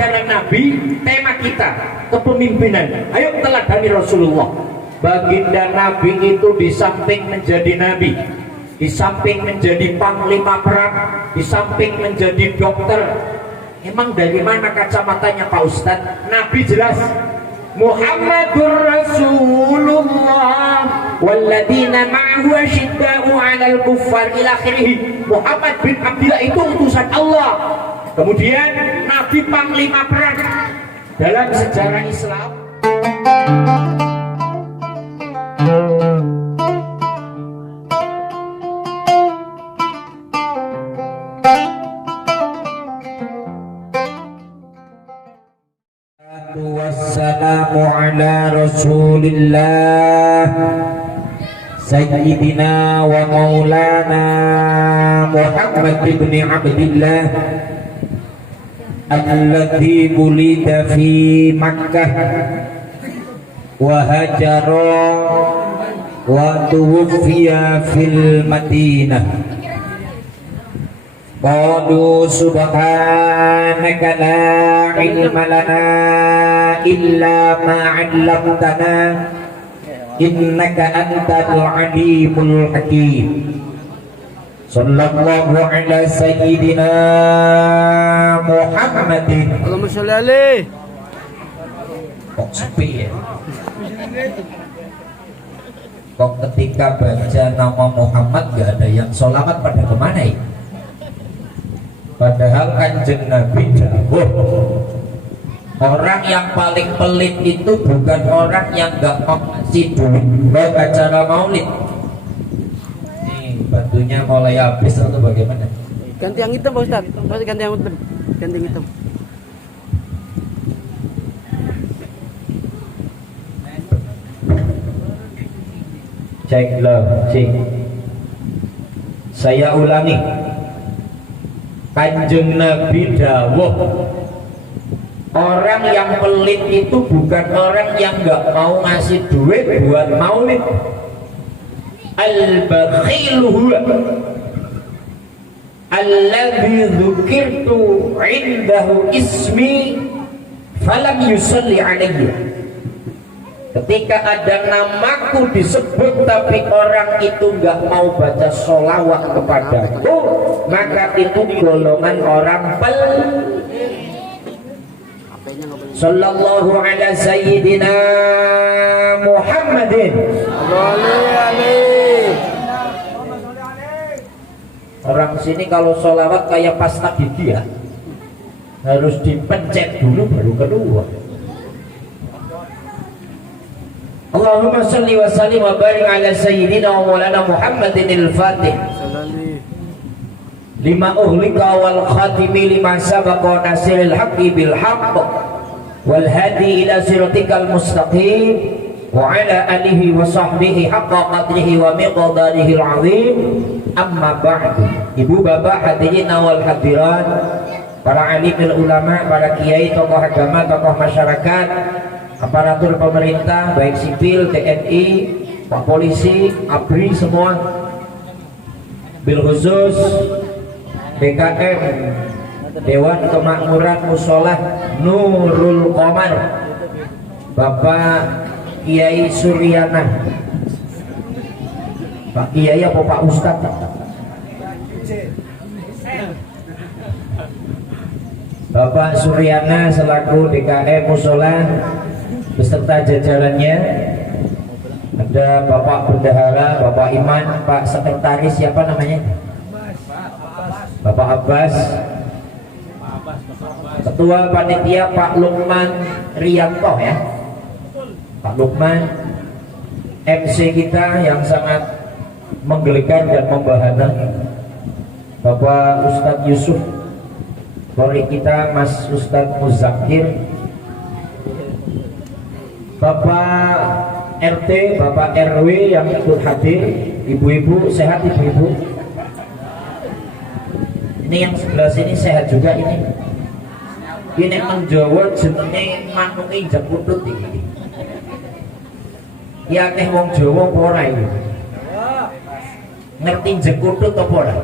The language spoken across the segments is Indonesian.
ajaran Nabi, tema kita kepemimpinan. Ayo teladani Rasulullah. Baginda Nabi itu di samping menjadi Nabi, di samping menjadi panglima perang, di samping menjadi dokter. Emang dari mana kacamatanya Pak Ustadz? Nabi jelas Muhammadur Rasulullah walladzina ma'ahu asyidda'u 'alal kuffar ila akhirih. Muhammad bin Abdillah itu utusan Allah. Kemudian Nabi panglima perang dalam sejarah Islam. Wassalamu ala Rasulillah Sayyidina wa maulana Muhammad ibn Abdillah alladzi wulida fi Makkah wa hajara wa tuwfiya fil Madinah. Qalu subhanaka la ilma lana illa ma 'allamtana innaka antal alimul hakim. Sallallahu ala sayyidina Muhammadin. Allahumma sholli alaihi. Kok sepi ya? Kok ketika baca nama Muhammad gak ada yang sholawat, pada kemana ya? Padahal Kanjeng Nabi dawuh, orang yang paling pelit itu bukan orang yang gak mau ngasih duit buat acara maulid. Nih batunya mulai habis atau bagaimana? Ganti yang hitam Pak Ustaz. Ganti yang hitam. Ganti yang hitam. Cek loh, cek. Saya ulangi. Kanjeng Nabi dawuh, orang yang pelit itu bukan orang yang nggak mau ngasih duit buat maulid. Al-bakhilu huwa alladzi dzukirtu 'indahu ismi falam yusalli 'alayya. Ketika ada namaku disebut tapi orang itu nggak mau baca sholawat kepadaku, maka itu golongan orang pelit. Sallallahu ala sayyidina Muhammadin. Orang sini kalau sholawat kayak pasta gigi ya, harus dipencet dulu baru keluar. Allahumma salli wa sallim wa barik ala sayyidina wa maulana Muhammadin al-Fatih lima uhlika wal khatimi lima sabaqa nasiril haqqi bil haqq wal hadi ila siratikal mustaqim wa ala alihi wa sahbihi haqqa qadrihi wa miqdarihi al-azim. Amma ba'du. Ibu bapak hadirin wal hadirat, para alim ulama, para kiai, tokoh agama, tokoh masyarakat, aparatur pemerintah baik sipil, TNI, Pak Polisi, ABRI semua, bil khusus BKM Dewan Kemakmuran Musholah Nurul Qomar, Bapak Kiai Suryana. Pak Kiai apa Pak Ustadz? Bapak Suryana selaku DKM Musholah beserta jajarannya, ada Bapak Bendahara, Bapak Iman, Pak Sekretaris siapa namanya? Bapak Abbas, Ketua Panitia Pak Lukman Rianto ya, Pak Lukman, MC kita yang sangat menggelikan dan membahana, Bapak Ustadz Yusuf, Polri kita Mas Ustadz Muzakir, Bapak RT, Bapak RW yang ikut hadir, ibu-ibu sehat, ibu-ibu. Ini yang sebelah sini sehat juga ini. Ini menjawab jenenge manuke jakutut iki. Ya akeh wong Jawa apa ora iki? Ngerti jakutut apa ora?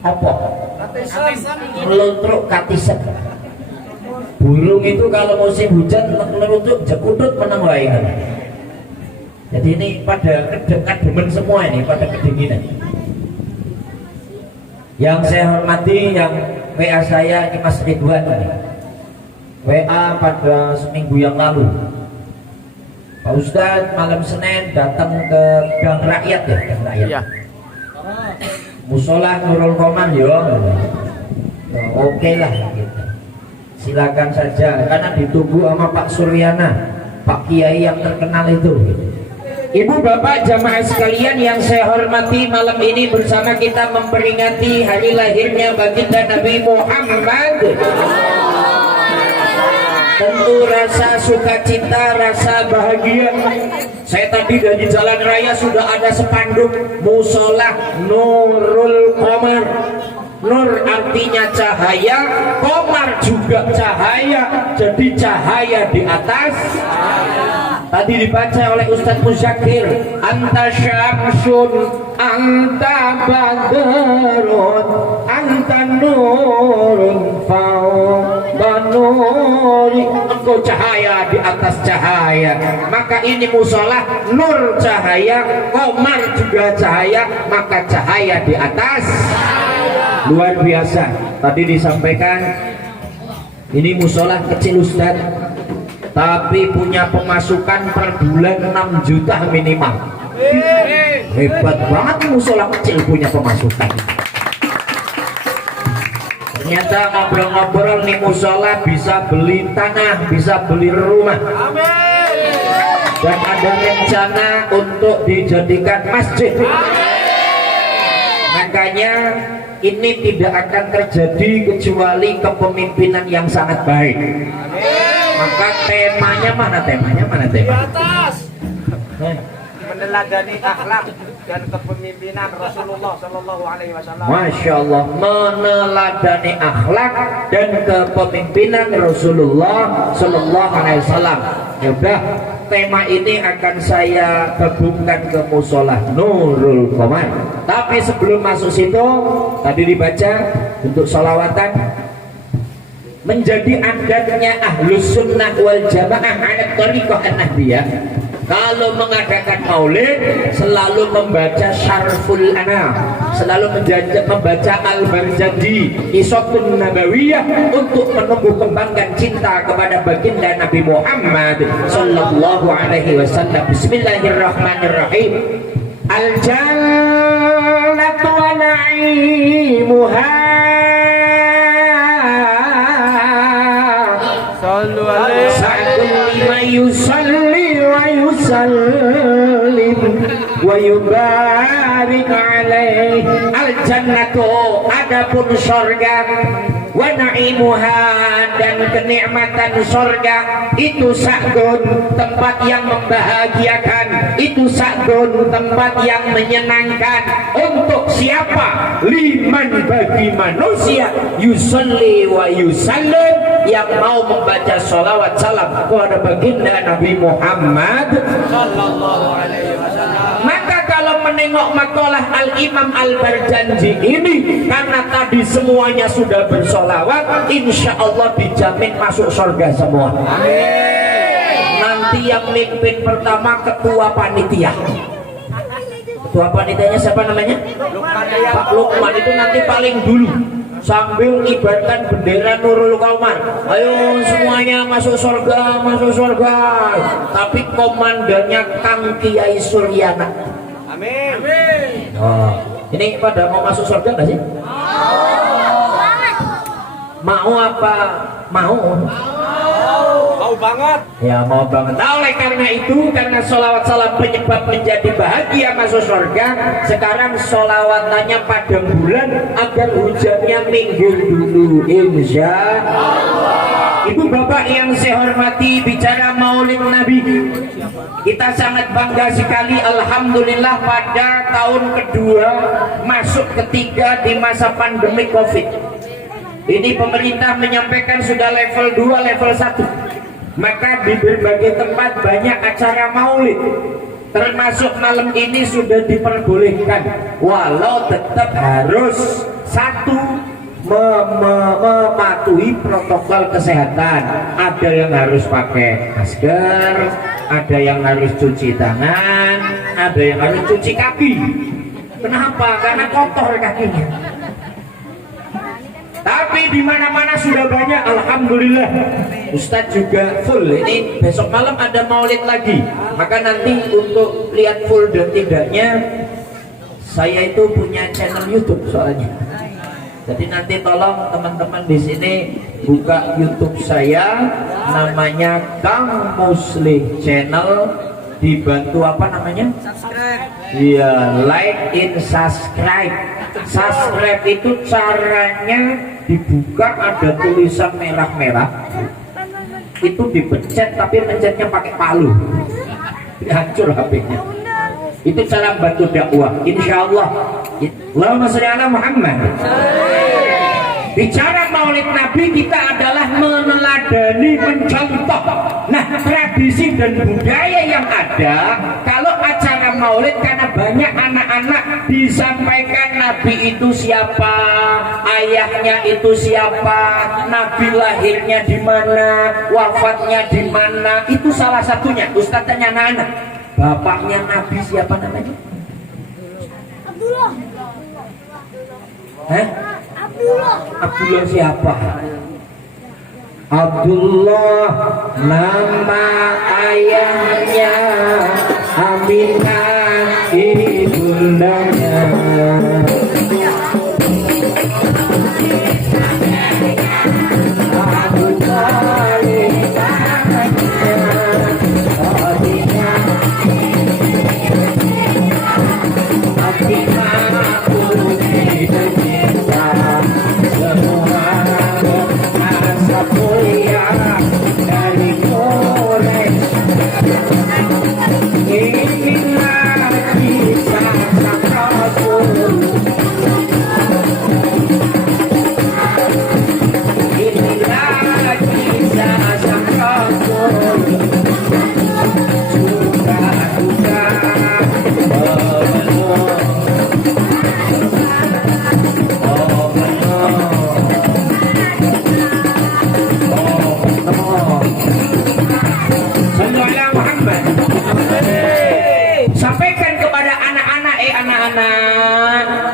Apa? Meluntruk katisan. Burung itu kalau musim hujan menutup jekutut menang wae kan. Jadi ini pada kedemen semua ini, pada kedinginan. Yang saya hormati, yang WA saya ini Mas Ridwan ini. WA pada seminggu yang lalu. Pak Ustadz malam Senin datang ke Gang Rakyat ya, Gang Rakyat. Iya. Musola Nurul Qoman yo. Oke lah gitu. Silakan saja karena ditunggu sama Pak Suryana, Pak Kiai yang terkenal itu gitu. Ibu bapak jamaah sekalian yang saya hormati, malam ini bersama kita memperingati hari lahirnya baginda Nabi Muhammad. Tentu rasa sukacita, rasa bahagia. Saya tadi dari jalan raya sudah ada spanduk musola Nurul Qomar. Nur artinya cahaya, Qomar juga cahaya, jadi cahaya di atas. Tadi dibaca oleh Ustadz Musyakir, anta syamsun, anta badrun, anta nurun fawqa nuri. Engkau cahaya di atas cahaya. Maka ini musola nur cahaya, Qomar juga cahaya, maka cahaya di atas. Luar biasa. Tadi disampaikan ini musola kecil Ustaz, tapi punya pemasukan per bulan 6 juta minimal. Hebat banget musola kecil punya pemasukan. Ternyata ngobrol-ngobrol nih musola bisa beli tanah, bisa beli rumah. Dan ada rencana untuk dijadikan masjid. Makanya ini tidak akan terjadi kecuali kepemimpinan yang sangat baik. Maka temanya mana? Di atas meneladani akhlak dan kepemimpinan Rasulullah Shallallahu Alaihi Wasallam. Masya Allah, meneladani akhlak dan kepemimpinan Rasulullah Shallallahu Alaihi Wasallam. Ya udah, tema ini akan saya gabungkan ke musola Nurul Qomar. Tapi sebelum masuk situ, tadi dibaca untuk sholawatan. Menjadi adatnya Ahlus Sunnah wal Jamaah ala Thariqah An-Nahbiyah, kalau mengadakan maulid selalu membaca Syarful Anam, selalu membaca Al-Barjandi, Qisatun Nabawiyah, untuk menumbuh kembangkan cinta kepada baginda Nabi Muhammad sallallahu alaihi wasallam. Bismillahirrahmanirrahim. Al-jannatu wa na'imuha yusalli wa yusallim wa yubarik alaih. Al-jannatu, adapun surga, wa na'imuha, dan kenikmatan surga itu sa'dun, tempat yang membahagiakan, itu sa'dun, tempat yang menyenangkan. Untuk siapa? Liman, bagi manusia, yusalli wa yusallim, yang mau membaca sholawat salam kepada baginda Nabi Muhammad sallallahu alaihi wasallam. Maka kalau menengok makalah Al-Imam Al-Barjanji ini, karena tadi semuanya sudah bersolawat, insya Allah dijamin masuk surga semua. Amin. Nanti yang mimpin pertama ketua panitia. Ketua panitianya siapa namanya? Pak Lukman. Itu nanti paling dulu sambil ngibarkan bendera Nurul Qomar. Ayo semuanya masuk surga, masuk surga. Tapi komandannya Kang Kiai Suryana. Amin. Oh, ini pada mau masuk surga nggak sih? Mau apa? Mau banget. Ya mau banget. Nah, oleh karena itu, karena sholawat salam penyebab menjadi bahagia masuk surga, sekarang sholawatannya pada bulan agar hujannya minggir dulu, insya Allah. Ibu bapak yang saya hormati, bicara maulid Nabi, kita sangat bangga sekali. Alhamdulillah pada tahun kedua masuk ketiga di masa pandemi COVID ini, pemerintah menyampaikan sudah level 2, level 1. Maka di berbagai tempat banyak acara maulid, termasuk malam ini sudah diperbolehkan, walau tetap harus 1 mematuhi protokol kesehatan. Ada yang harus pakai masker, ada yang harus cuci tangan, ada yang harus cuci kaki. Kenapa? Karena kotor kakinya. Tapi di mana-mana sudah banyak, alhamdulillah. Ustadz juga full. Ini besok malam ada maulid lagi. Maka nanti untuk lihat full dan tidaknya, saya itu punya channel YouTube soalnya. Jadi nanti tolong teman-teman di sini buka YouTube saya, namanya Kang Muslih Channel. Dibantu apa namanya? Subscribe. Iya, like in subscribe. Subscribe itu caranya dibuka ada tulisan merah-merah. Itu dipencet tapi pencetnya pakai palu. Hancur HP-nya. Itu cara bantu dakwah. Insyaallah. Allahumma sholli ala Muhammad. Bicara maulid Nabi kita adalah meneladani, mencontoh. Nah, tradisi dan budaya yang ada, kalau acara maulid karena banyak anak-anak disampaikan Nabi itu siapa, ayahnya itu siapa, Nabi lahirnya di mana, wafatnya di mana, itu salah satunya. Ustaz tanya anak-anak, bapaknya Nabi siapa namanya? Abdullah. Hah? Abdullah. Abdullah siapa? Abdullah nama ayahnya, Aminah ibundanya. Abu Talib anaknya, Khadijah, Fatimah putri tercinta, semua asal mulia dari Quraisy. Inilah kisah sang Rasul. Inilah kisah sang Rasul. Suka-duka penuh. Sampaikan kepada anak-anak,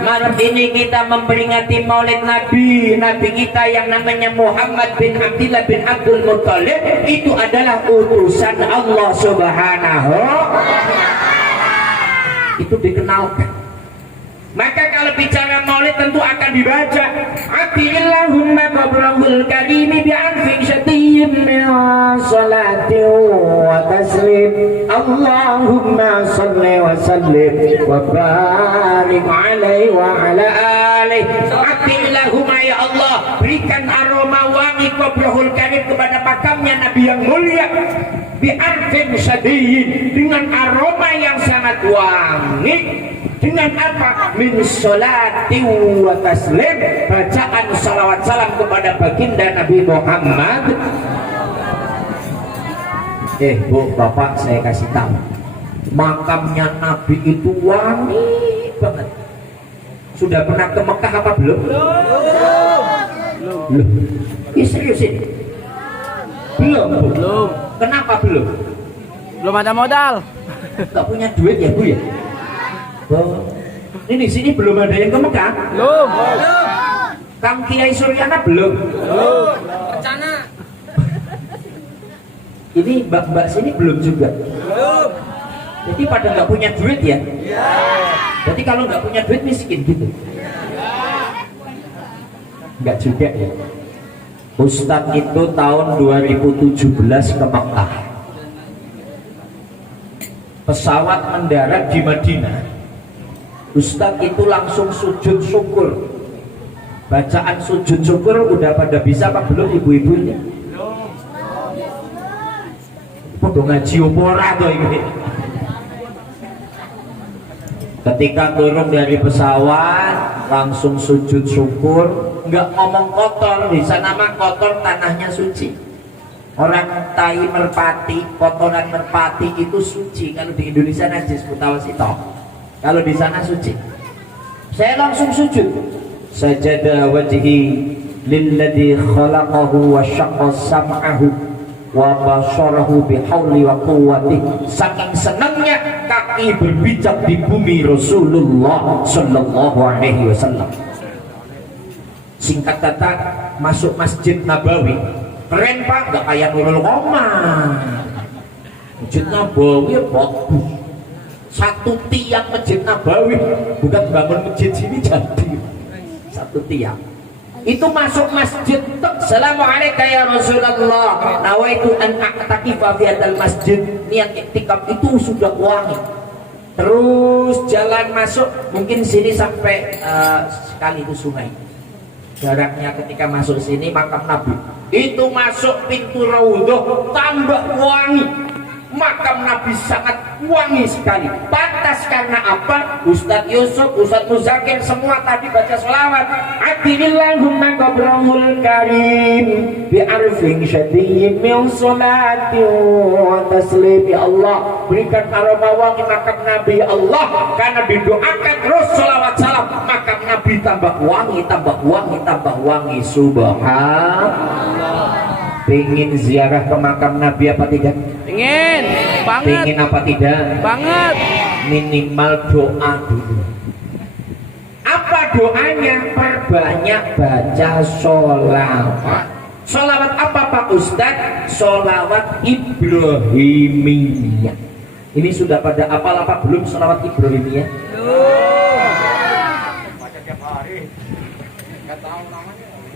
malam ini kita memperingati maulid Nabi kita yang namanya Muhammad bin Abdullah bin Abdul Muttalib. Itu adalah utusan Allah Subhanahu. Itu dikenalkan. Maka kalau bicara maulid tentu akan dibaca Atillahumma qabrahul karimi bi'anfin syatiyim min salati wa taslim. Allahumma salli wa sallim wa barik alaihi wa ala alihi. Atillahumma ya Allah, berikan aroma wangi qabrahul karim kepada makamnya Nabi yang mulia bi'anfin syatiyim, dengan aroma yang sangat wangi. Dengan apa? Min sholati wa taslim, bacaan salawat salam kepada baginda Nabi Muhammad. Bu, Bapak saya kasih tahu, makamnya Nabi itu wangi banget. Sudah pernah ke Mekah apa belum? Belum. Ini serius ini? Belum. Belum. Kenapa belum? Belum ada modal. Gak punya duit ya Bu ya? Oh. Ini di sini belum ada yang ke Mekah? Belum. Kang Kiai Suryana belum? Belum. Rencana. Ini mbak-mbak sini belum juga? Belum. Jadi pada nggak punya duit ya? Iya. Jadi kalau nggak punya duit miskin gitu? Nggak juga ya. Ustadz itu tahun 2017 ke Mekah. Pesawat mendarat di Madinah. Ustadz itu langsung sujud syukur. Bacaan sujud syukur udah pada bisa apa belum ibu-ibunya? Podo ngaji opora tuh ini. Ketika turun dari pesawat langsung sujud syukur, nggak ngomong kotor. Di sana mah kotor, tanahnya suci. Orang tai merpati, kotoran merpati itu suci. Kalau di Indonesia najis, Butawasito. Kalau di sana suci. Saya langsung sujud. sajada wajhi lilladzi khalaqahu wa syaqqa sam'ahu wa basarahu bihauli wa quwwati. Saking senangnya kaki berpijak di bumi Rasulullah sallallahu alaihi wasallam. Singkat kata, masuk Masjid Nabawi keren Pak, gak kayak Nurul Qomar. Masjid Nabawi bagus, satu tiang Masjid Nabawi, bukan bangun masjid sini jadi satu tiang. Itu masuk masjid, Assalamualaikum ya Rasulullah, nawaitu an a'takifa fi hadzal masjid. Niat iktikaf itu sudah wangi. Terus jalan masuk, mungkin sini sampai sekali itu sungai. Jaraknya ketika masuk sini makam Nabi. Itu masuk pintu Raudhah tambah wangi. Makam Nabi sangat wangi sekali. Pantas karena apa? Ustadz Yusuf, Ustadz Muzakir semua tadi baca sholawat. Adilillahumma qabrahul karim bi'arfin syadiyyin min sholati wa taslim. Ya Allah, berikan aroma wangi makam Nabi. Ya Allah, karena didoakan terus sholawat salam, makam Nabi tambah wangi, tambah wangi, tambah wangi. Subhanallah. Pengen ziarah ke makam Nabi apa tidak? Pengen banget. Pengen apa tidak? Banget. Minimal doa dulu. Apa doanya? Perbanyak baca sholawat. Sholawat apa Pak Ustadz? Sholawat Ibrahimiyah. Ini sudah pada apal apa belum sholawat Ibrahimiyah? Baca tiap hari. Enggak tahu namanya.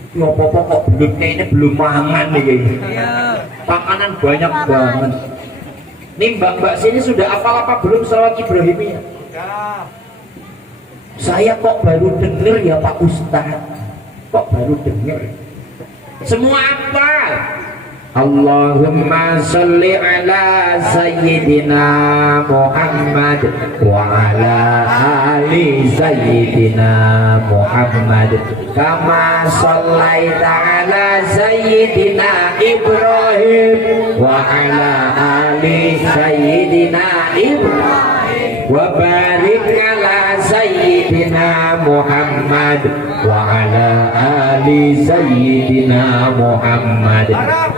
Ya apa-apa kok belum, kayaknya belum mangan nih kayaknya. Makanan banyak banget. Nih mbak-mbak sini sudah apa belum sholawat Ibrahimiyah? Sudah. Saya kok baru denger ya Pak Ustaz. Kok baru denger? Semua apa? Allahumma sholli ala sayyidina Muhammad wa ala ali sayyidina Muhammad kama shallaita ala sayyidina Ibrahim wa ala ali sayyidina Ibrahim wa barik ala sayyidina Muhammad wa ala ali sayyidina Muhammad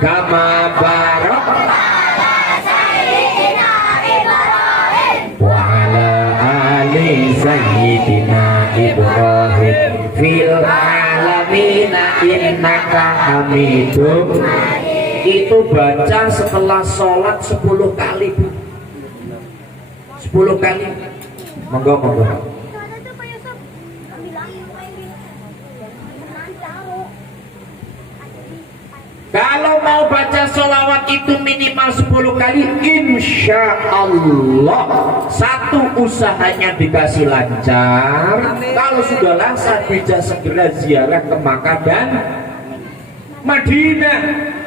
kama barakta ala sayyidina Ibrahim wa ala ali sayyidina Ibrahim fil alamin innaka hamidum. Itu baca setelah sholat 10 kali Bu. 10 kali. Monggo. Kalau mau baca sholawat itu minimal 10 kali, insya Allah satu usahanya dikasih lancar. Kalau sudah lancar bisa segera ziarah ke Makkah dan Madinah.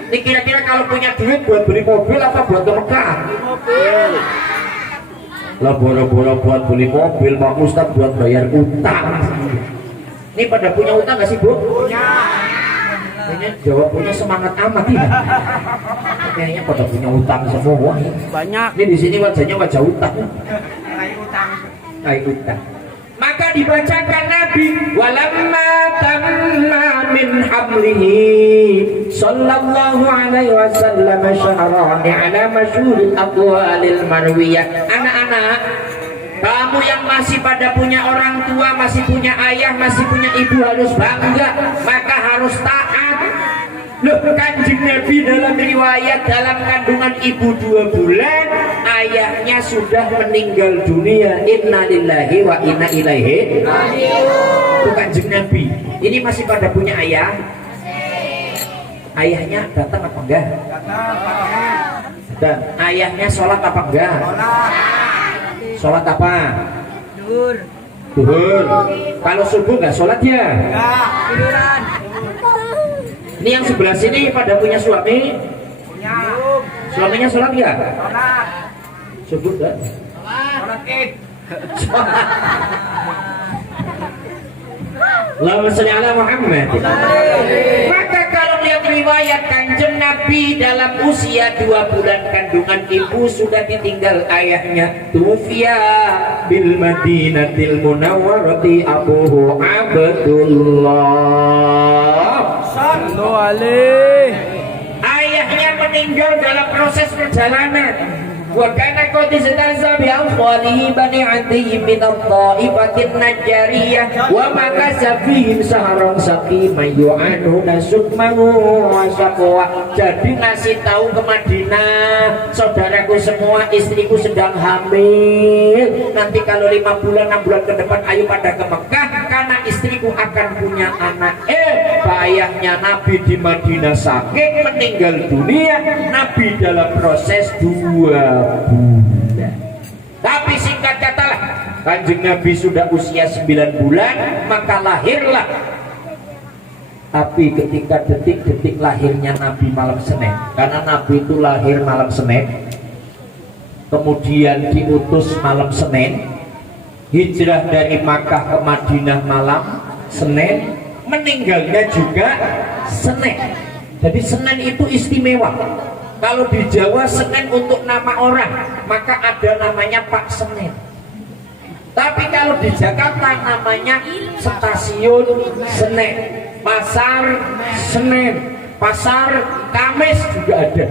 Ini kira-kira kalau punya duit buat beli mobil apa buat ke Mekah? Mobil. Lah boro-boro buat beli mobil, Pak Ustadz buat bayar utang. Ini pada punya utang gak sih Bu? Punya. Kayaknya jawab punya semangat amat ya. Kayaknya pada punya utang semua. Banyak. Ini di sini wajahnya wajah utang. Kayak utang. Maka dibacakan Nabi walamma tamma min hamlihi sallallahu alaihi wasallam syahrani ala masyhuril aqwalil marwiyah. Anak-anak, kamu yang masih pada punya orang tua, masih punya ayah, masih punya ibu harus bangga, maka harus taat. Loh, Kanjeng Nabi dalam riwayat dalam kandungan ibu 2 bulan, ayahnya sudah meninggal dunia. Inna lillahi wa inna ilaihi raji'un. Itu Kanjeng Nabi. Ini masih pada punya ayah? Ayahnya datang apa enggak? Dan ayahnya sholat apa enggak? Sholat apa? Duhur. Kalau subuh nggak sholat ya? Tiduran. Ini yang sebelah sini pada punya suami? Punya. Suaminya sholat nggak? Sholat. Subuh nggak? Sholat Id. Allahumma sholli ala Muhammad. Maka kalau lihat riwayat Kanjeng Nabi dalam usia 2 bulan kandungan ibu sudah ditinggal ayahnya. Tufiya bil Madinatil Munawwarati abuhu Abdullah. Sallu alaihi. Ayahnya meninggal dalam proses perjalanan. Wa kana qad istaza bi amwalihi bani Adi min at-Taifatin Najjariyah wa makasa fihim sahran saqima yu'anuna sukmahu wa syaqwa. Jadi ngasih tahu ke Madinah, saudaraku semua, istriku sedang hamil. Nanti kalau 5 bulan 6 bulan ke depan ayo pada ke Mekah karena istriku akan punya anak. Ayahnya Nabi di Madinah sakit meninggal dunia, Nabi dalam proses 2 bulan. Tapi singkat katalah, Kanjeng Nabi sudah usia 9 bulan, maka lahirlah. Tapi ketika detik-detik lahirnya Nabi malam Senin, karena Nabi itu lahir malam Senin, kemudian diutus malam Senin, hijrah dari Makkah ke Madinah malam Senin, meninggalnya juga Senin. Jadi Senin itu istimewa. Kalau di Jawa Senin untuk nama orang, maka ada namanya Pak Senin. Tapi kalau di Jakarta namanya Stasiun Senen, Pasar Senen, Pasar Kamis juga ada,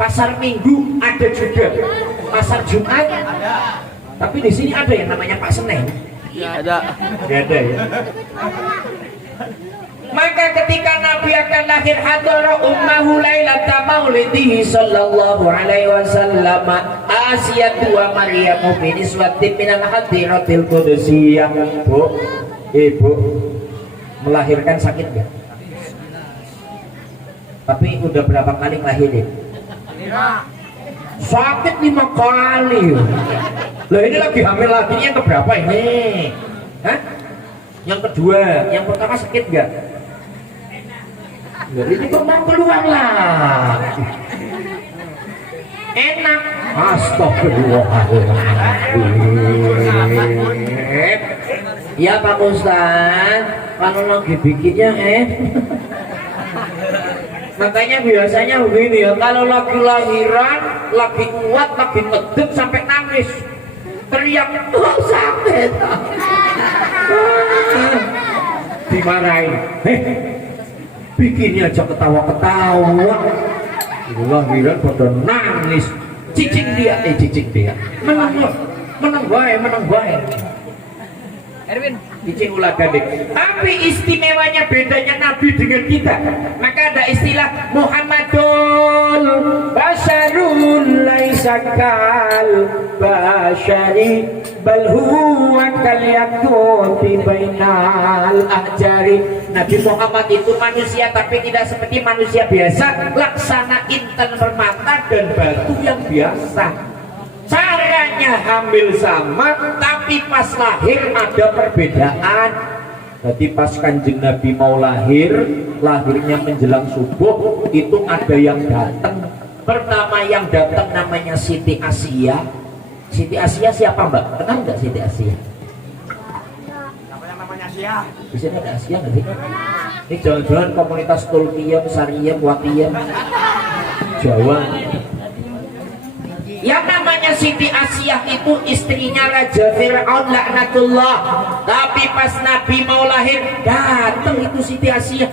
Pasar Minggu ada juga, Pasar Jumat ada. Tapi di sini ada yang namanya Pak Senen. Ya, ada. Tidak ada ya. Maka ketika Nabi akan lahir, hadara ummahu lailata maulidihi sallallahu alaihi wasallam Asiyatu wa Maryamu bin iswatin minal hadiratil qudusiyah. Bu, ibu melahirkan sakit gak? Tapi udah berapa kali ngelahirin? Sakit 5 kali. Loh ini lagi hamil lagi, yang keberapa ini? Hah? Yang kedua, yang pertama sakit gak? Jadi kok mau keluar lah. Enak. Astagfirullahaladzim. Ya Pak Ustaz, kalau lagi bikinnya makanya biasanya begini ya, kalau lagi lahiran, lagi kuat, lagi ngedep sampai nangis, teriak, oh sakit. Dimarahin. Bikinnya aja ketawa-ketawa. Lahiran pada nangis. Cicing dia, menang bae. Erwin, Cicing ulah gading. Tapi istimewanya bedanya Nabi dengan kita. Maka ada istilah Muhammadul Basarul laisa kal basyari bal huwa kal yaquti bainal ahjari. Nabi Muhammad itu manusia tapi tidak seperti manusia biasa, laksana intan permata dan batu yang biasa. Caranya hamil sama, tapi pas lahir ada perbedaan. Jadi pas Kanjeng Nabi mau lahir, lahirnya menjelang subuh, itu ada yang datang. Pertama yang datang namanya Siti Asia. Siti Asia siapa Mbak? Kenal nggak Siti Asia? namanya Asia. Di sini ada Asia nggak sih? Ini jalan-jalan komunitas Tulkiyam, Sariyam, Wakiyam, Jawa. Yang namanya Siti Asia itu istrinya Raja Fir'aun laknatullah. Tapi pas Nabi mau lahir, datang itu Siti Asia.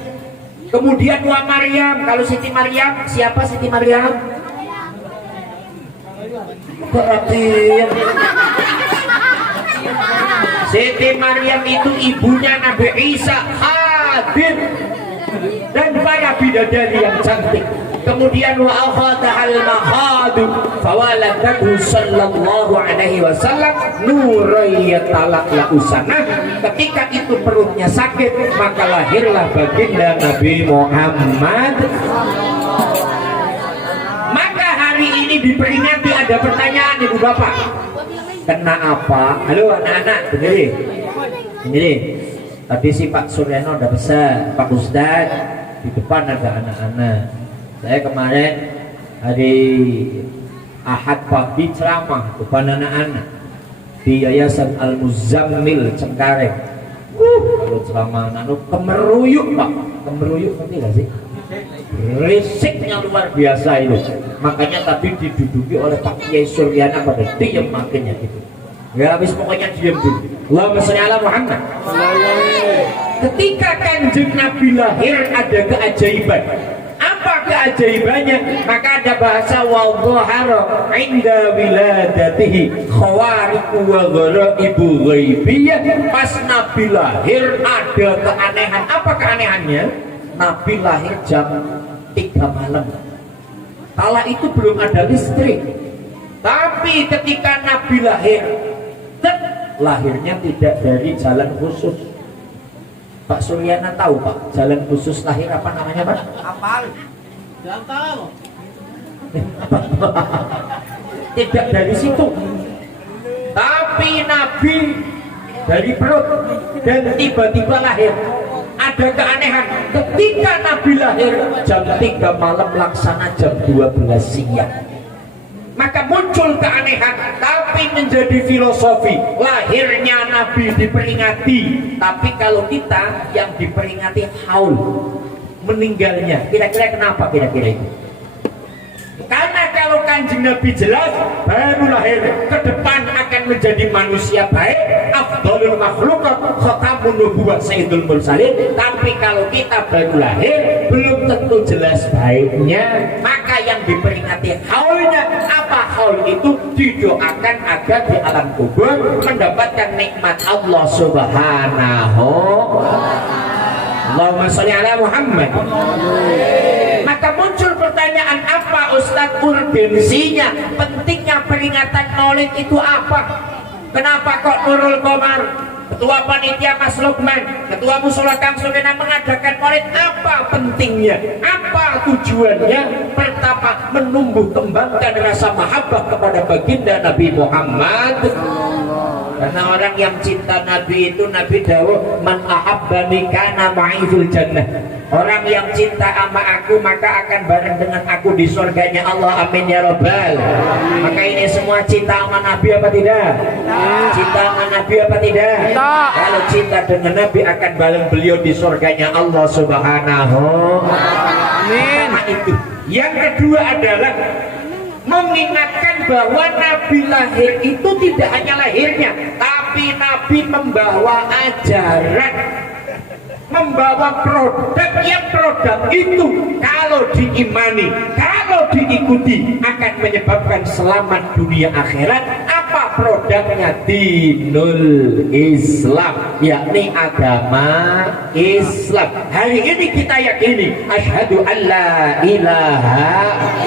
Kemudian wa Maryam. Kalau Siti Maryam, siapa Siti Maryam? Berarti Siti Maryam itu ibunya Nabi Isa hadir dan para bidadari yang cantik. Kemudian wa akhadahal mahadu fawaladatu sallallahu alaihi wasallam nurayatalak la usana. Ketika itu perutnya sakit, maka lahirlah baginda Nabi Muhammad. Maka hari ini diperingati, ada pertanyaan Ibu Bapak. Kena apa? Halo anak-anak, dengerin. Dengerin. Tadi si Pak Suryano udah pesan, Pak Ustad, di depan ada anak-anak. Saya kemarin hari Ahad pagi ceramah depan anak-anak di Yayasan Al-Muzammil Cengkareng. Kalau ceramah anak kemeruyuk Pak, kemeruyuk ngerti gak sih? risiknya luar biasa itu. Makanya tadi diduduki oleh Pak Kiai Suryana pada diem makanya gitu. Ya habis pokoknya diem dulu. Allahumma sholli ala Muhammad. Ketika Kanjeng Nabi lahir ada keajaiban. Apa keajaibannya? Maka ada bahasa wa dhahara inda wiladatihi khawariqu wa ghaibu ghaibiyah. Pas Nabi lahir ada keanehan. Apa keanehannya? Nabi lahir jam 3 malam. Kala itu belum ada listrik. Tapi ketika Nabi lahir, lahirnya tidak dari jalan khusus. Pak Suryana tahu Pak, jalan khusus lahir apa namanya Pak? Apal. Jangan tahu. Tidak dari situ. Tapi Nabi dari perut dan tiba-tiba lahir. Ada keanehan. Ketika Nabi lahir jam 3 malam laksana jam 12 siang. Maka muncul keanehan, tapi menjadi filosofi. Lahirnya Nabi diperingati, tapi kalau kita yang diperingati haul, meninggalnya. Kira-kira kenapa kira-kira itu? Karena kalau Kanjeng Nabi jelas baru lahir, ke depan akan menjadi manusia baik, afdhalul makhluqat, khatamun nubuwah sayyidul mursalin. Tapi kalau kita baru lahir belum tentu jelas baiknya, maka yang diperingati haulnya. Apa haul itu? Didoakan agar di alam kubur mendapatkan nikmat Allah Subhanahu. Allahumma sholli ala Muhammad. Maka muncul pertanyaan, apa Ustadz urgensinya, pentingnya peringatan Maulid itu apa? Kenapa kok Nurul Komar, Ketua Panitia Mas Lukman, Ketua Mushola Kang Sulena mengadakan Maulid? Apa pentingnya? Apa tujuannya? Pertama, menumbuh kembangkan rasa mahabbah kepada baginda Nabi Muhammad. Karena orang yang cinta Nabi itu, Nabi dawuh, man ahabbani kana ma'i fil jannah. Orang yang cinta sama aku maka akan bareng dengan aku di surganya Allah. Amin ya rabbal. Maka ini semua cinta sama Nabi apa tidak? Cinta sama Nabi apa tidak? Kalau cinta dengan Nabi akan bareng beliau di surganya Allah Subhanahu. Amin. Itu. Yang kedua adalah mengingatkan bahwa Nabi lahir itu tidak hanya lahirnya, tapi Nabi membawa ajaran, membawa produk, yang produk itu kalau diimani, kalau diikuti akan menyebabkan selamat dunia akhirat. Apa produknya? Dinul Islam, yakni agama Islam. Hari ini kita yakini asyhadu an la ilaha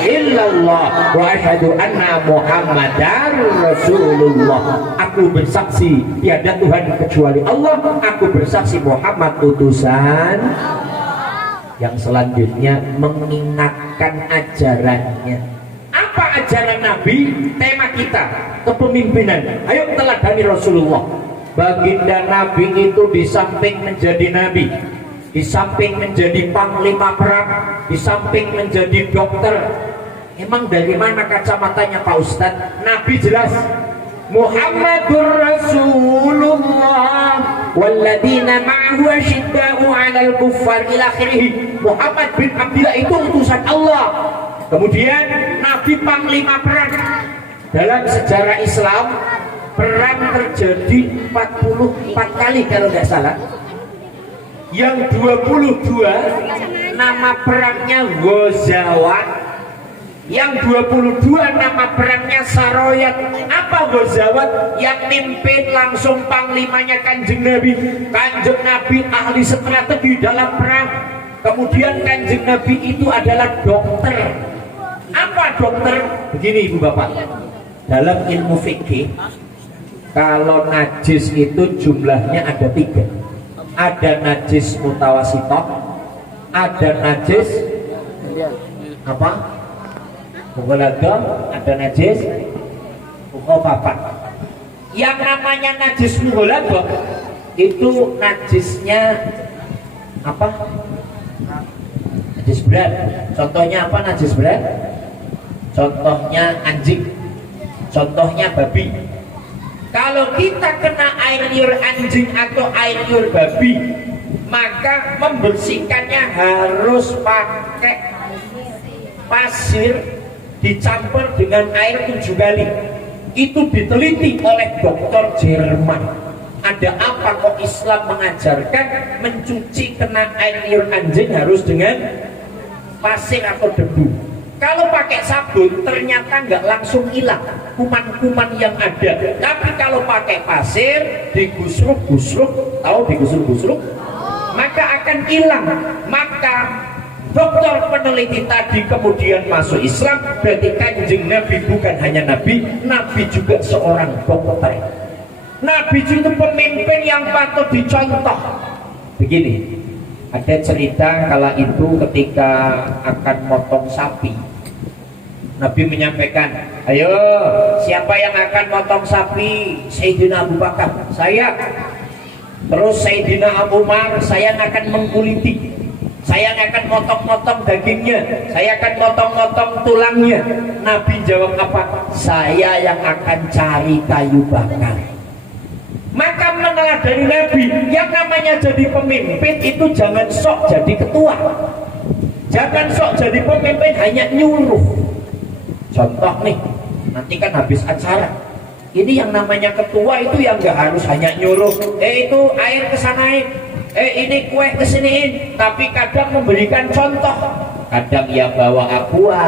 illallah wa asyhadu anna Muhammadar Rasulullah. Aku bersaksi tiada Tuhan kecuali Allah, aku bersaksi Muhammad utusan. Yang selanjutnya mengingatkan ajarannya. Apa ajaran Nabi? Tema kita kepemimpinan. Ayo teladani Rasulullah. Baginda Nabi itu di samping menjadi Nabi, di samping menjadi panglima perang, di samping menjadi dokter. Emang dari mana kacamatanya Pak Ustadz? Nabi jelas Muhammadur Rasulullah walladzina ma'ahu asyidda'u 'alal kuffar ila akhirih. Muhammad bin Abdillah itu utusan Allah. Kemudian Nabi panglima perang. Dalam sejarah Islam perang terjadi 44 kali kalau tidak salah. Yang 22 nama perangnya Ghazawat, yang 22 nama perangnya Saroyat. Apa Ghazawat? Yang mimpin langsung panglimanya Kanjeng Nabi. Kanjeng Nabi ahli strategi dalam perang. Kemudian Kanjeng Nabi itu adalah dokter. Apa dokter? Begini Ibu Bapak, dalam ilmu fikih kalau najis itu jumlahnya ada 3. Ada najis mutawasitoh, ada najis apa? Mughaladhah, ada najis mukhafafah. Yang namanya najis mughaladhah itu najisnya apa? Najis berat. Contohnya apa najis berat? Contohnya anjing, contohnya babi. Kalau kita kena air liur anjing atau air liur babi, maka membersihkannya harus pakai pasir dicampur dengan air 7 kali. Itu diteliti oleh dokter Jerman. Ada apa kok Islam mengajarkan mencuci kena air liur anjing harus dengan pasir atau debu? Kalau pakai sabun ternyata nggak langsung hilang kuman-kuman yang ada. Tapi kalau pakai pasir digusruk-gusruk, tahu digusruk-gusruk, maka akan hilang. Maka dokter peneliti tadi kemudian masuk Islam. Berarti Kanjeng Nabi bukan hanya Nabi, Nabi juga seorang dokter. Nabi itu pemimpin yang patut dicontoh. Begini, ada cerita kala itu ketika akan motong sapi, Nabi menyampaikan, ayo siapa yang akan motong sapi? Sayyidina Abu Bakar, saya. Terus Sayyidina Abu Umar, saya akan mengkuliti, saya akan motong-motong dagingnya, saya akan motong-motong tulangnya. Nabi jawab apa? Saya yang akan cari kayu bakar. Maka meneladani Nabi, yang namanya jadi pemimpin itu jangan sok jadi ketua, jangan sok jadi pemimpin hanya nyuruh. Contoh nih, nanti kan habis acara, ini yang namanya ketua itu yang gak harus hanya nyuruh, itu air kesanain, ini kue kesiniin, tapi kadang memberikan contoh. Kadang ya bawa aqua,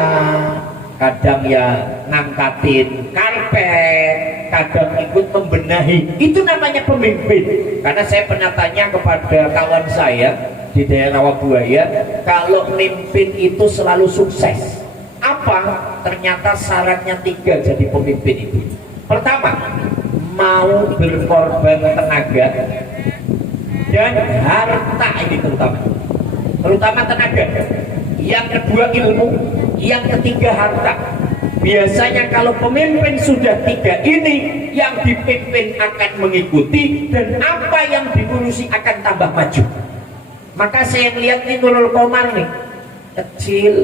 kadang ya ngangkatin karpet, kadang ikut membenahi. Itu namanya pemimpin. Karena saya pernah tanya kepada kawan saya di daerah Wabuaya, kalau mimpin itu selalu sukses apa? Ternyata syaratnya 3 jadi pemimpin itu. Pertama, mau berkorban tenaga dan harta, ini terutama tenaga. Yang kedua ilmu, yang ketiga harta. Biasanya kalau pemimpin sudah 3 ini, yang dipimpin akan mengikuti dan apa yang diurusi akan tambah maju. Maka saya lihat nih Nurul Komar nih, kecil,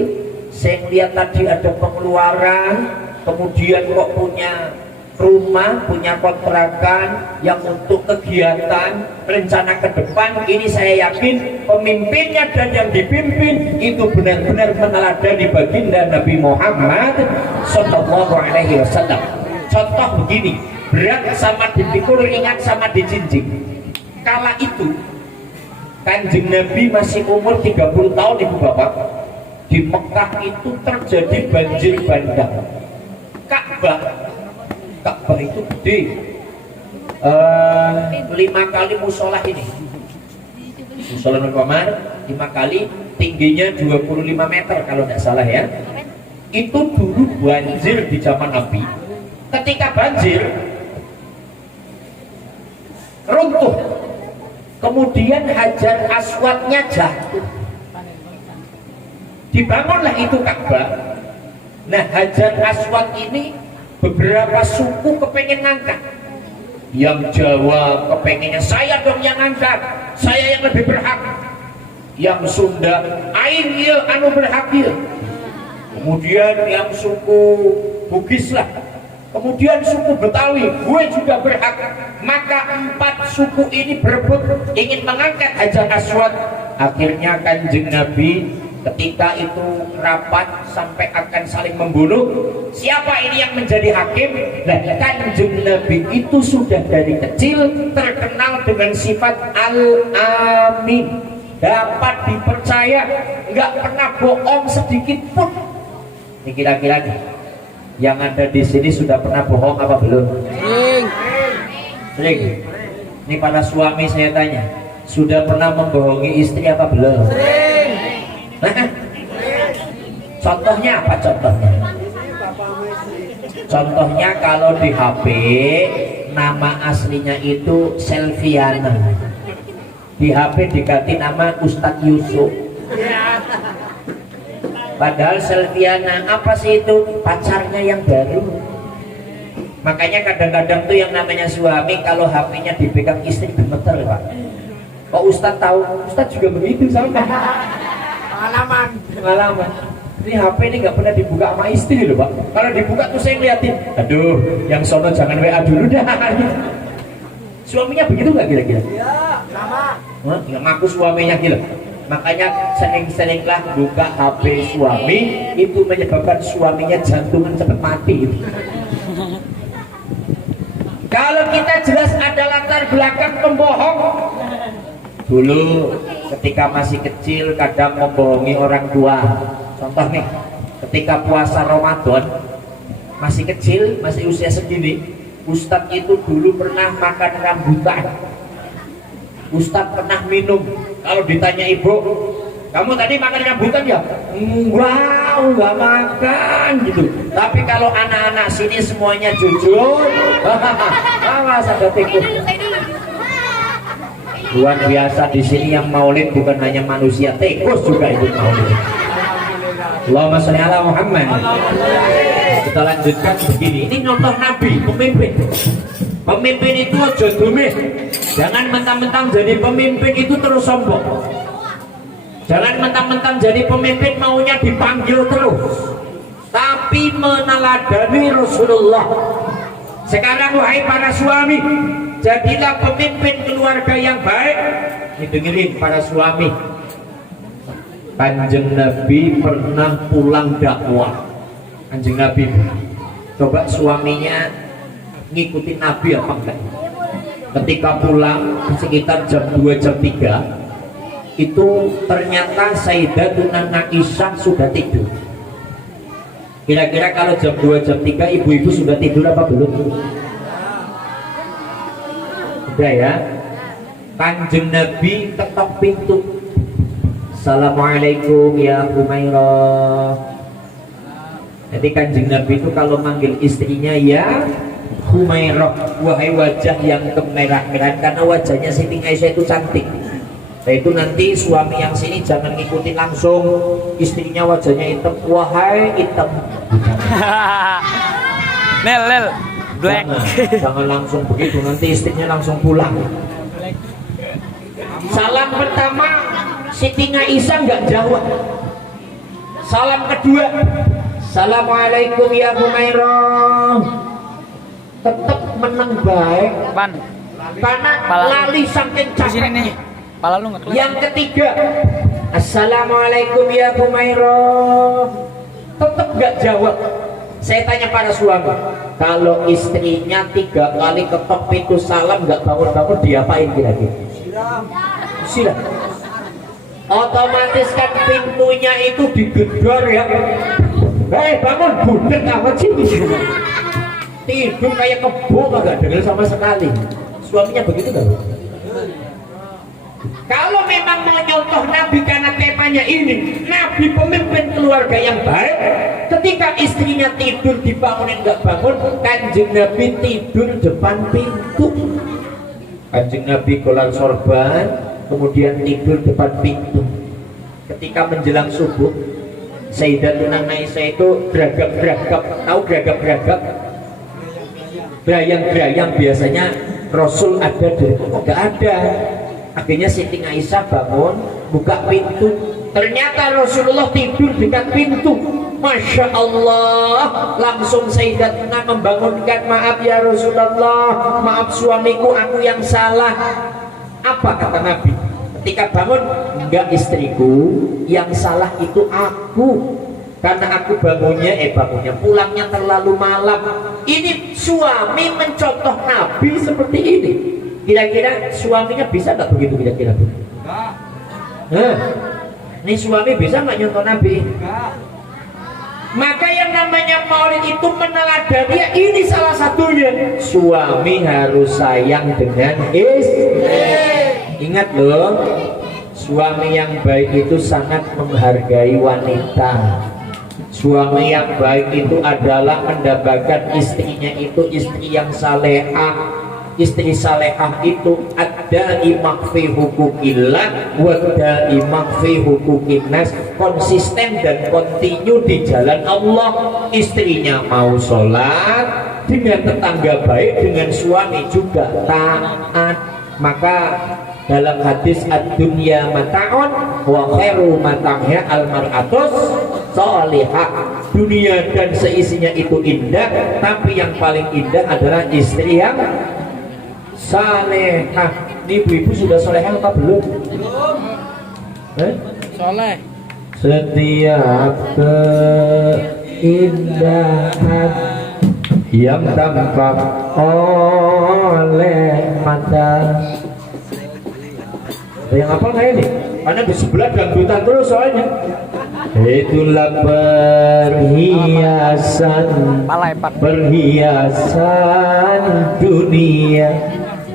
saya lihat tadi ada pengeluaran, kemudian kok punya rumah, punya kontrakan yang untuk kegiatan rencana ke depan. Ini saya yakin pemimpinnya dan yang dipimpin itu benar-benar meneladani baginda Nabi Muhammad Sallallahu Alaihi Wasallam. Contoh begini, berat sama dipikul, ringan sama dijinjing. Kala itu Kanjeng Nabi masih umur 30 tahun, ibu bapak. Di Mekah itu terjadi banjir bandang. Ka'bah itu gede, 5 kali musola ini. Musola Nurul 5 kali, tingginya 25 meter kalau tidak salah ya. Itu dulu banjir di zaman Nabi. Ketika banjir, runtuh. Kemudian Hajar Aswadnya jatuh. Dibangunlah itu Ka'bah. Nah, Hajar Aswad ini beberapa suku kepengen ngangkat. Yang Jawa kepengennya saya dong yang ngangkat, saya yang lebih berhak. Yang Sunda, aing ieu anu berhak ieu. Kemudian yang suku Bugis lah. Kemudian suku Betawi, gue juga berhak. Maka 4 suku ini berebut ingin mengangkat Hajar Aswad. Akhirnya Kanjeng Nabi ketika itu rapat sampai akan saling membunuh, siapa ini yang menjadi hakim? Nah, Kanjeng Nabi itu sudah dari kecil terkenal dengan sifat al-amin, dapat dipercaya, nggak pernah bohong sedikit pun. Ini kira-kira yang ada di sini sudah pernah bohong apa belum? Sering. Ini para suami saya tanya, sudah pernah membohongi istri apa belum? Nah, contohnya apa contohnya? Contohnya kalau di HP nama aslinya itu Selviana, di HP diganti nama Ustadz Yusuf. Padahal Selviana apa sih itu? Pacarnya yang baru. Makanya kadang-kadang tuh yang namanya suami kalau HP-nya dipegang istri gemeter, Pak. Kok Ustadz tahu? Ustadz juga begitu sama. Pengalaman. Ini HP ini nggak pernah dibuka sama istri loh, Pak. Kalau dibuka tuh saya ngeliatin, aduh, yang sono jangan WA dulu dah. Suaminya begitu nggak kira-kira? Iya, sama. Nggak ngaku suaminya gila. Makanya sering-seringlah buka HP suami, itu menyebabkan suaminya jantungan cepat mati. Kalau kita jelas ada latar belakang pembohong, dulu ketika masih kecil kadang membohongi orang tua. Contoh nih, ketika puasa Ramadan, masih kecil, masih usia segini, Ustadz itu dulu pernah makan rambutan. Ustadz pernah minum. Kalau ditanya ibu, kamu tadi makan rambutan ya? Enggak makan gitu. Tapi kalau anak-anak sini semuanya jujur, awas ada tikus. Luar biasa di sini yang maulid bukan hanya manusia, tikus juga ikut maulid. Allahumma sholli ala Muhammad. Kita lanjutkan begini. Ini contoh Nabi, pemimpin. Pemimpin itu aja domeh. Jangan mentang-mentang jadi pemimpin itu terus sombong. Jangan mentang-mentang jadi pemimpin maunya dipanggil terus. Tapi meneladani Rasulullah. Sekarang wahai para suami, jadilah pemimpin keluarga yang baik. Dengerin para suami. Kanjeng Nabi pernah pulang dakwah. Kanjeng Nabi, coba suaminya ngikutin Nabi apa enggak? Ketika pulang sekitar jam 2 jam 3 itu ternyata Sayyidatuna Aisyah sudah tidur. Kira-kira kalau jam 2 jam 3 ibu-ibu sudah tidur apa belum? Sudah ya. Kanjeng Nabi ketok pintu. Assalamualaikum ya Humairah. Jadi Kanjeng Nabi itu kalau manggil istrinya ya Humairah, wahai wajah yang kemerah-merahan, karena wajahnya Siti Aisyah itu cantik. Nah itu nanti suami yang sini jangan ngikutin langsung istrinya wajahnya hitam, wahai hitam. Nel, black. Jangan langsung begitu, nanti istrinya langsung pulang. Salam pertama Siti Aisyah nggak jawab. Salam kedua, Assalamualaikum ya Humairah. Tetap menang baik. Pan. Karena Pala. lali saking Di sini capek. nih. Pala lu enggak kelihatan. Yang ketiga, Assalamualaikum ya Humairah. Tetap gak jawab. Saya tanya para suami, kalau istrinya 3 kali ketok pintu salam gak bangun-bangun, diapain kira-kira? Siram. Otomatis kan pintunya itu digedor ya. Hei bangun, budek amat sih. Tidur kayak kebo, gak dengar sama sekali. Suaminya begitu gak? Kalau memang mau nyontoh Nabi karena temanya ini, Nabi pemimpin keluarga yang baik, ketika istrinya tidur dibangunin gak bangun, Kanjeng Nabi tidur depan pintu. Kanjeng Nabi kolar sorban, kemudian tidur depan pintu. Ketika menjelang subuh, Sayyidatuna Aisyah itu geragap-geragap, tahu geragap-geragap? Gerayang-gerayang biasanya Rasul ada di nggak ada. Akhirnya Siti Aisyah bangun, buka pintu. Ternyata Rasulullah tidur dekat pintu. Masya Allah, langsung Sayyidatuna membangunkan, maaf ya Rasulullah, maaf suamiku, aku yang salah. Apa kata Nabi? Ketika bangun, enggak istriku, yang salah itu aku. Karena aku bangunnya pulangnya terlalu malam. Ini suami mencontoh Nabi seperti ini. Kira-kira suaminya bisa nggak begitu kira-kira? Ini suami bisa nggak nyontoh Nabi? Maka yang namanya maulid itu meneladani, ini salah satunya. Suami harus sayang dengan istri. Ingat loh, suami yang baik itu sangat menghargai wanita. Suami yang baik itu adalah mendapatkan istrinya itu istri yang salehah. Istri salehah itu ada imam fi hukukillah wa ada imam fi hukukinnas, konsisten dan kontinu di jalan Allah. Istrinya mau sholat, dengan tetangga baik, dengan suami juga taat. Maka dalam hadis ad-dunya mata'un wa khairu mata'nya al-mar'atus sholihah. Dunia dan seisinya itu indah, tapi yang paling indah adalah istri yang salehah. Ibu-ibu sudah salehah apa belum? Soleh. Setiap keindahan yang tampak oleh mata. Ada yang apa nggak ini? Karena di sebelah dangdutan terus soalnya. Itulah perhiasan dunia,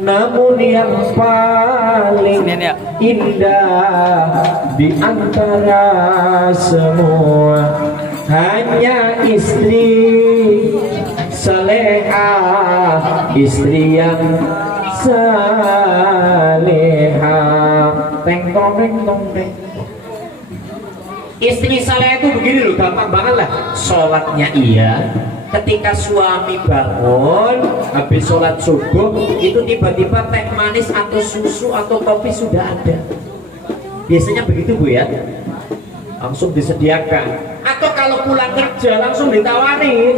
namun yang paling indah di antara semua hanya istri salehah, istri yang salehah. Teng tong teng tong teng. Istri saleh itu begini loh, gampang banget lah. Sholatnya iya, ketika suami bangun habis sholat subuh itu tiba-tiba teh manis atau susu atau kopi sudah ada. Biasanya begitu Bu ya, langsung disediakan. Atau kalau pulang kerja langsung ditawari,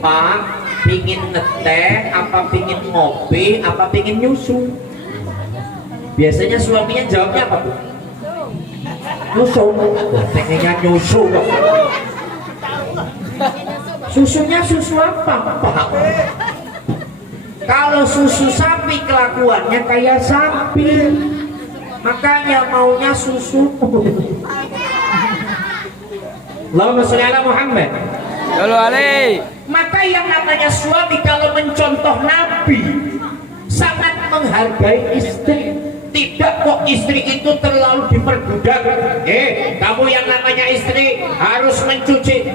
Pak, pingin ngeteh, apa pingin ngopi, apa pingin nyusu. Biasanya suaminya jawabnya apa Bu? Nyusu. Pengennya nyusu. Susunya susu apa? Pak? Kalau susu sapi kelakuannya kayak sapi, makanya maunya susu. Allahumma sholli ala Muhammad. Halo Ali. Maka yang namanya suami kalau mencontoh Nabi sangat menghargai istri. Tidak kok istri itu terlalu diperbudak. Kamu yang namanya istri harus mencuci,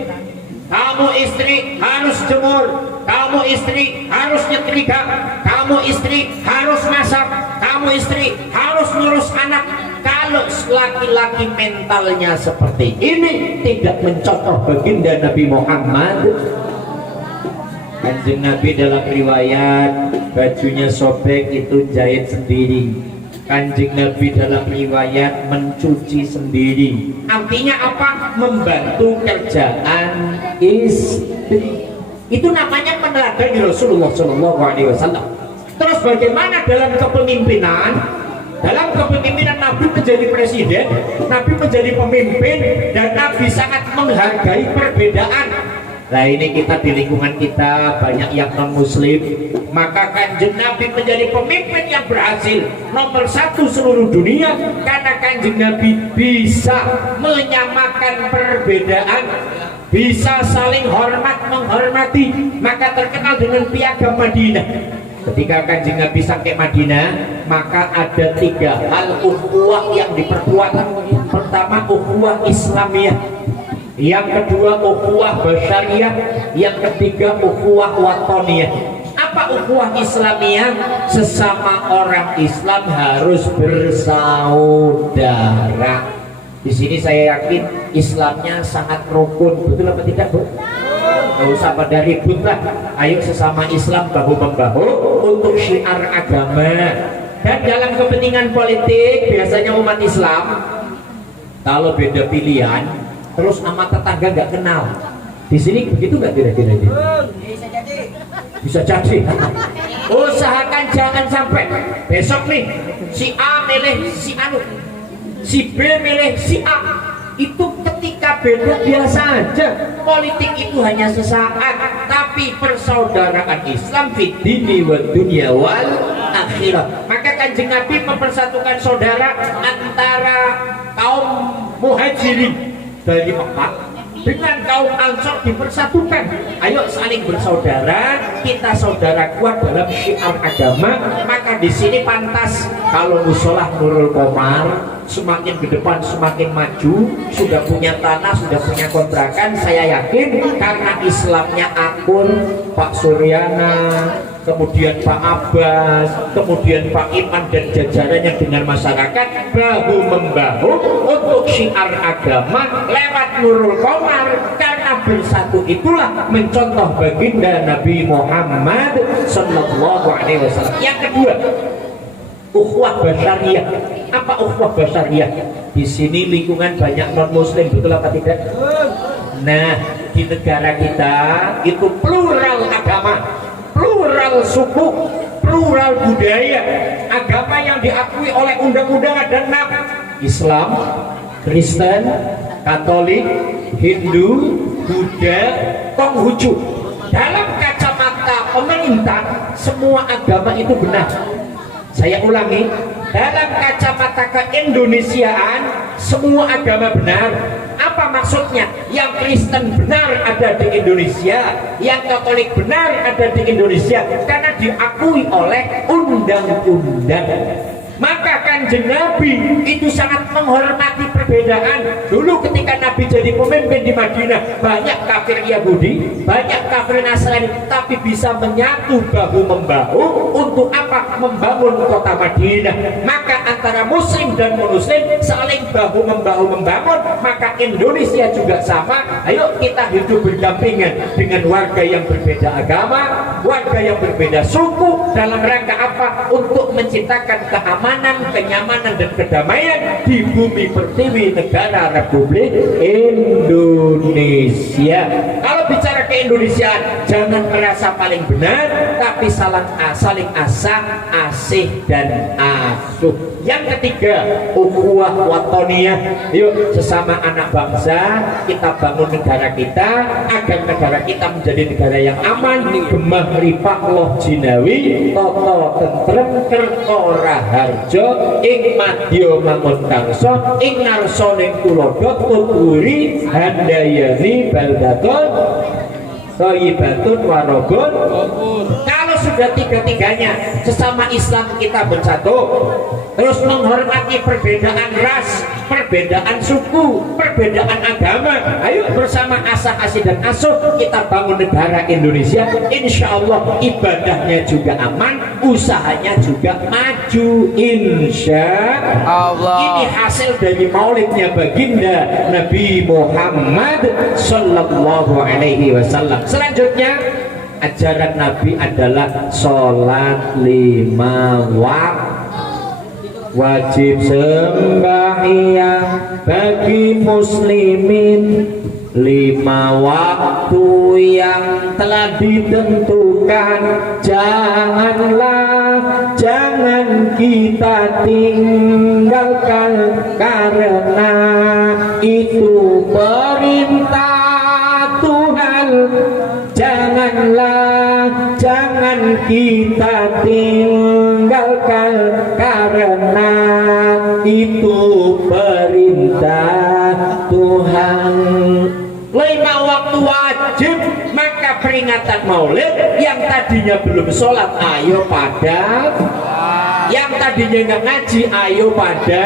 kamu istri harus jemur, kamu istri harus nyetrika, kamu istri harus masak, kamu istri harus ngurus anak. Kalau laki-laki mentalnya seperti ini, tidak mencontoh baginda Nabi Muhammad. Kanjeng Nabi dalam riwayat bajunya sobek itu jahit sendiri. Kanjeng Nabi dalam riwayat mencuci sendiri. Artinya apa? Membantu kerjaan istri. Itu namanya meneladani Rasulullah SAW. Terus bagaimana dalam kepemimpinan? Dalam kepemimpinan Nabi menjadi presiden, Nabi menjadi pemimpin, dan Nabi sangat menghargai perbedaan. Nah ini kita di lingkungan kita banyak yang non muslim, maka Kanjeng Nabi menjadi pemimpin yang berhasil nomor 1 seluruh dunia karena Kanjeng Nabi bisa menyamakan perbedaan, bisa saling hormat menghormati. Maka terkenal dengan piagam Madinah. Ketika Kanjeng Nabi sampai Madinah, maka ada 3 hal ukhuwah yang diperkuat. Pertama, ukhuwah Islamiyah, yang kedua ukhuwah basyariyah, yang ketiga ukhuwah watoniyah. Apa ukhuwah Islamiyah? Sesama orang Islam harus bersaudara. Di sini saya yakin Islamnya sangat rukun, betul apa tidak Bu? Gak usah pada ribut lah. Ayo sesama Islam bahu-membahu untuk syiar agama. Dan dalam kepentingan politik biasanya umat Islam kalau beda pilihan terus sama tetangga nggak kenal. Di sini begitu nggak kira-kira? Bisa jadi. Usahakan jangan sampai besok nih si A milih si Anu, si B milih si A. Itu ketika beda biasa aja. Politik itu hanya sesaat, tapi persaudaraan Islam fid dini wa dunya wal akhirah. Maka Kanjeng Nabi mempersatukan saudara antara kaum muhajirin dari Mekah dengan kaum Ansor dipersatukan. Ayo saling bersaudara, kita saudara kuat dalam syiar agama. Maka di sini pantas kalau musolah Nurul Komar semakin ke depan semakin maju, sudah punya tanah, sudah punya kontrakan. Saya yakin karena Islamnya akur, Pak Suryana, kemudian Pak Abbas, kemudian Pak Iman dan jajarannya dengan masyarakat bahu-membahu untuk syiar agama lewat Nurul Komar. Karena bersatu itulah mencontoh baginda Nabi Muhammad Sallallahu Alaihi Wasallam. Yang kedua, ukhuwah basyariyah. Apa ukhuwah basyariyah? Di sini lingkungan banyak non muslim, betul apa tidak? Nah, di negara kita itu plural agama, plural suku, plural budaya. Agama yang diakui oleh undang-undang ada 6: Islam, Kristen, Katolik, Hindu, Buddha, Konghucu. Dalam kacamata pemerintah, semua agama itu benar. Saya ulangi, dalam kacamata keindonesiaan, semua agama benar. Apa maksudnya? Yang Kristen benar ada di Indonesia, yang Katolik benar ada di Indonesia, karena diakui oleh undang-undang. Maka Kanjeng Nabi itu sangat menghormati perbedaan. Dulu ketika Nabi jadi pemimpin di Madinah, banyak kafir Yahudi, banyak kafir Nasrani, tapi bisa menyatu bahu-membahu untuk apa? Membangun kota Madinah. Maka antara muslim dan non-muslim saling bahu-membahu membangun. Maka Indonesia juga sama. Ayo kita hidup berdampingan dengan warga yang berbeda agama, warga yang berbeda suku, dalam rangka apa? Untuk menciptakan kenyamanan dan kedamaian di bumi pertiwi negara Republik Indonesia. Kalau bicara keindonesiaan, jangan merasa paling benar, tapi saling asah, asih dan asuh. Yang ketiga, ukhuwah watoniyah. Yuk sesama anak bangsa kita bangun negara kita agar negara kita menjadi negara yang aman, gemah ripah loh jinawi, toto tentrem kerto raharjo, ing madya mangun kangso, ing narsoning tulodo tuturi handayani baldaton thayyibatun warobun. Kalau sudah tiga-tiganya sesama Islam kita bersatu, terus menghormati perbedaan ras, perbedaan suku, perbedaan agama, ayo bersama asah asih dan asuh kita bangun negara Indonesia. Insya Allah ibadahnya juga aman, usahanya juga maju, insya Allah. Ini hasil dari maulidnya baginda Nabi Muhammad Sallallahu Alaihi Wasallam. Selanjutnya, ajaran Nabi adalah sholat 5 waktu, wajib sembahyang bagi muslimin 5 waktu yang telah ditentukan. Jangan kita tinggalkan, karena itu perintah Tuhan. Jangan kita tinggalkan, karena itu perintah Tuhan. 5 waktu wajib, maka peringatan maulid yang tadinya belum sholat, ayo pada. Yang tadinya nggak ngaji, ayo pada.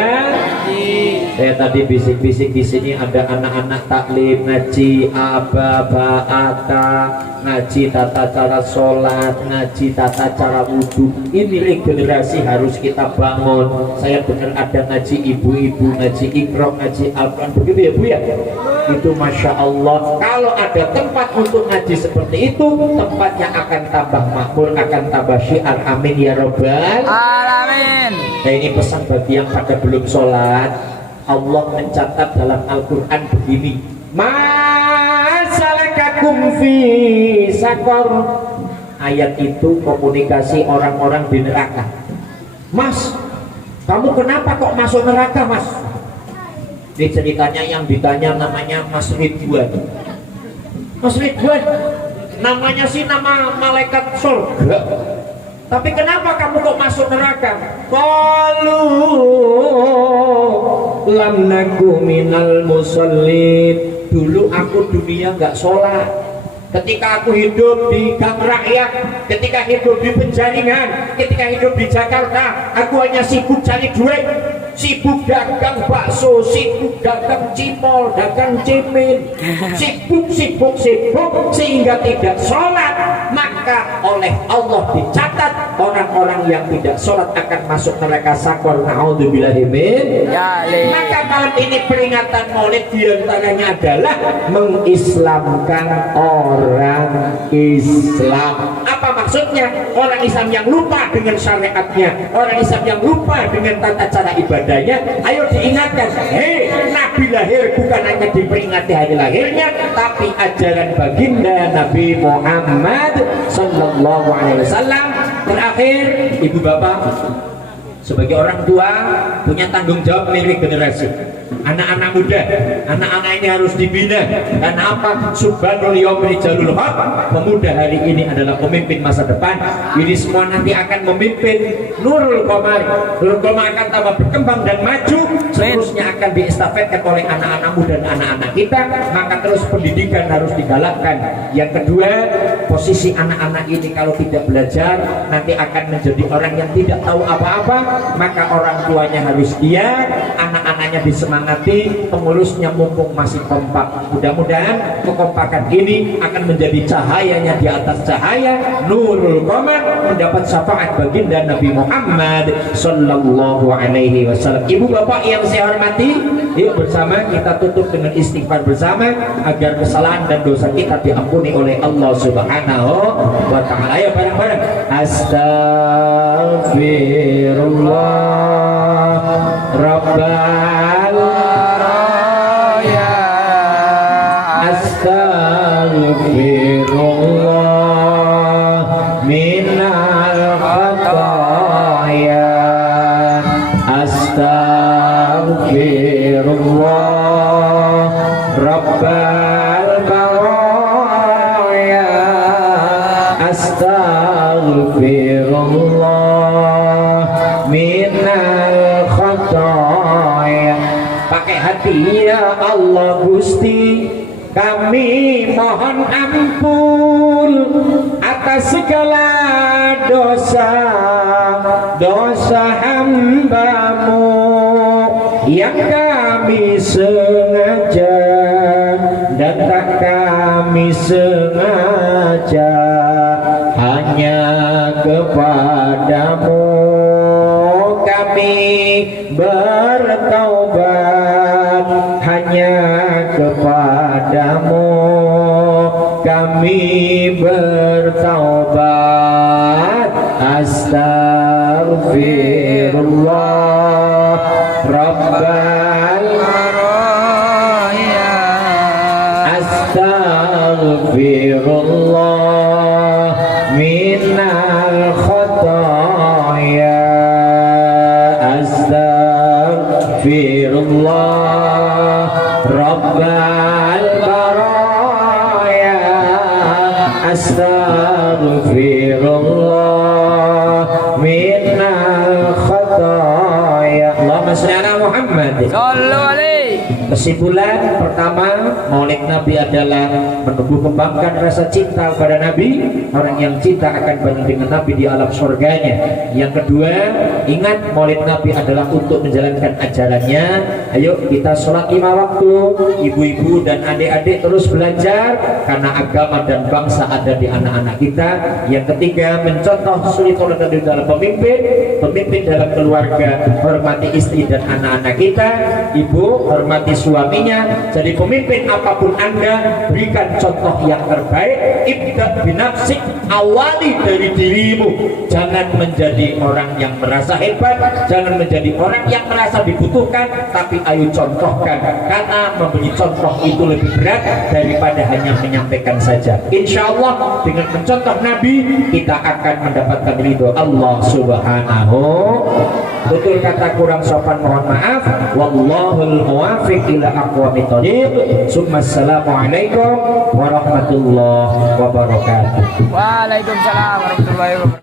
Saya tadi bisik-bisik di sini ada anak-anak taklim ngaji aba-ba'ata, ngaji tata cara sholat, ngaji tata cara wudhu. Ini regenerasi harus kita bangun. Saya benar ada ngaji ibu-ibu, ngaji Iqra, ngaji Al-Quran, begitu ya Bu ya? Itu Masya Allah. Kalau ada tempat untuk ngaji seperti itu, tempatnya akan tambah makmur, akan tambah syiar. Amin ya Rabbal Alamin. Nah, ini pesan bagi yang pada belum sholat. Allah mencatat dalam Al-Quran begini, masalakakum fi sakor. Ayat itu komunikasi orang-orang di neraka. Mas, kamu kenapa kok masuk neraka, Mas? Ini ceritanya yang ditanya namanya Mas Ridwan. Mas Ridwan, namanya sih nama malaikat surga, tapi kenapa kamu kok masuk neraka? Qalu lam naku minal musallin. Dulu aku dunia nggak sholat. Ketika aku hidup di gang rakyat, ketika hidup di penjaringan, ketika hidup di Jakarta, aku hanya sibuk cari duit, sibuk dagang bakso, sibuk dagang cimol, dagang cimin, sibuk sehingga tidak sholat. Maka oleh Allah dicatat orang-orang yang tidak sholat akan masuk neraka sakor. Na'udzubillahi min. Maka malam ini peringatan maulid diantaranya adalah mengislamkan orang Islam. Apa maksudnya? Orang Islam yang lupa dengan syariatnya, orang Islam yang lupa dengan tata cara ibadahnya, ayo diingatkan. Hei, Nabi lahir bukan hanya diperingati hari lahirnya, tapi ajaran baginda Nabi Muhammad Sallallahu Alaihi Wasallam. Terakhir, ibu bapak sebagai orang tua punya tanggung jawab milik generasi. anak-anak muda, anak-anak ini harus dibina. Karena apa? Subhanul yaumil jalul haq, pemuda hari ini adalah pemimpin masa depan. Ini semua nanti akan memimpin Nurul Qomar. Nurul Qomar akan tambah berkembang dan maju, seterusnya akan diestafetkan oleh anak-anak muda dan anak-anak kita. Maka terus pendidikan harus digalakkan. Yang kedua, posisi anak-anak ini kalau tidak belajar nanti akan menjadi orang yang tidak tahu apa-apa. Maka orang tuanya harus giat, anak-anaknya disemangati, pengurusnya mumpung masih kompak. Mudah-mudahan kekompakan ini akan menjadi cahayanya di atas cahaya Nurul Qomar, mendapat syafaat baginda Nabi Muhammad sallallahu alaihi wasallam. Ibu bapak yang saya hormati, yuk bersama kita tutup dengan istighfar bersama agar kesalahan dan dosa kita diampuni oleh Allah Subhanahu wa taala. Ayo bareng-bareng. Astaghfirullah Rabbal Astaghfirullah minal khataya. Astaghfirullah Rabbal baraya. Astaghfirullah minal khataya. Pakai hati, ya Allah Gusti, kami mohon ampun atas segala dosa hamba-Mu yang kami sengaja dan tak kami sengaja. Hanya kepadamu kami bertaubat, hanya kepadamu kami bertaubat. Astaghfirullah Rabbal baraya. Astaghfirullah minal khataya. Astaghfirullah Rabbal baraya. Astaghfirullah minal khataya. Allahumma shalli ala Muhammad. Sallu alaihi. Kesimpulan pertama, Maulid Nabi adalah menumbuh kembangkan rasa cinta kepada Nabi. Orang yang cinta akan bareng dengan Nabi di alam surganya. Yang kedua, ingat Maulid Nabi adalah untuk menjalankan ajarannya. Ayo kita sholat 5 waktu. Ibu-ibu dan adik-adik terus belajar, karena agama dan bangsa ada di anak-anak kita. Yang ketiga, mencontoh suri teladan dalam pemimpin dalam keluarga. Hormati istri dan anak-anak kita. Ibu hormati suaminya. Jadi pemimpin apapun Anda, berikan contoh yang terbaik. Ibda binafsik, awali dari dirimu. Jangan menjadi orang yang merasa hebat, jangan menjadi orang yang merasa dibutuhkan, tapi ayo contohkan, karena memberi contoh itu lebih berat daripada hanya menyampaikan saja. Insya Allah dengan mencontoh Nabi kita akan mendapatkan ridho Allah Subhanahu. Betul kata kurang sopan mohon maaf. Wallahul muwaffiq ila aqwamit thoriq. Assalamualaikum warahmatullahi wabarakatuh. Waalaikumsalam warahmatullahi wabarakatuh.